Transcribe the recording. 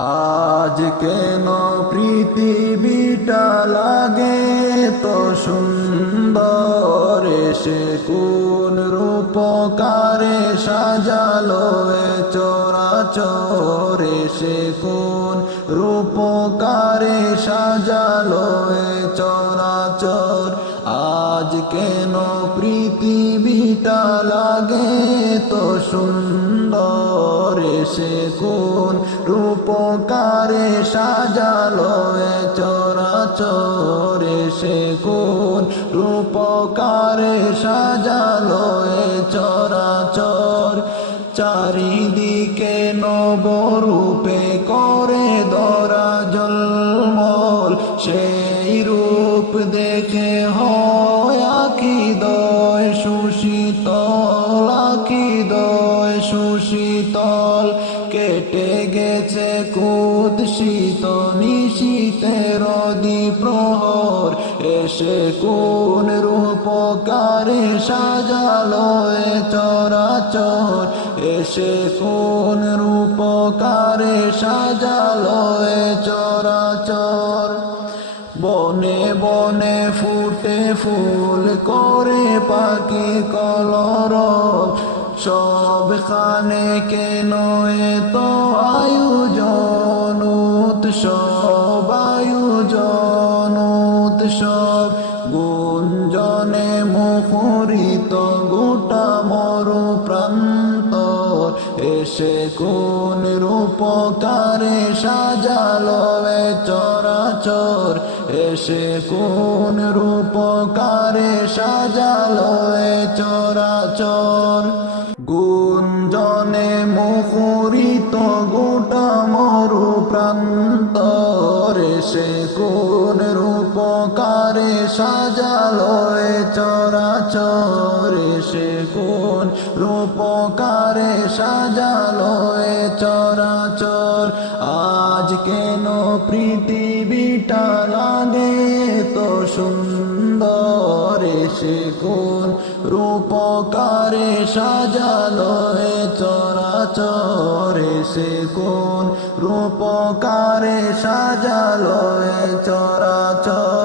আজ কেন পৃথিবীটা লাগে তো সুন্দর, সে কোন রূপকারে সাজালো এ চরাচর, সে কোন রূপকারে সাজালো এ চরাচর। আজ কেন পৃথিবীটা লাগে তো সুন্দর, সে কোন রূপকারে সাজালো এ চরাচর, সে কোন রূপকারে সাজালো এ চরাচর। চারিদিকে নবরূপে করে ধরা ঝলমল, সেই রূপ দেখে হয় আখিদয় সুশীতল, আখিদয় সুশীতল। কেটে গেছে কুৎসিত নিশীথের দ্বিপ্রহর, এসে কোন রূপকারে সাজালো এ চরাচর, এসে কোন রূপকারে সাজালো এ চরাচর। বনে বনে ফুটে ফুল করে পাখি কলরব, সবখানে কেন এত আয়োজন উৎসব, আয়োজন উৎসব। গুঞ্জনে মুখরিত গোটা মরু প্রান্তর, এসে কোন রূপকারে সাজালো এ চরাচর, এসে কোন রূপকারে সাজালো এ চরাচর। গুঞ্জনে মুখরিত গোটা মরু প্রান্তর, এসে কোন রূপকারে সাজালো এ চরাচর, এসে কোন রূপকারে সাজালো এ চরাচর। আজ কেন পৃথিবীটা লাগে তো সুন্দর, সে কোন রূপকারে সাজালো এ চরাচর, সে কোন রূপকারে সাজালো এ চরাচর।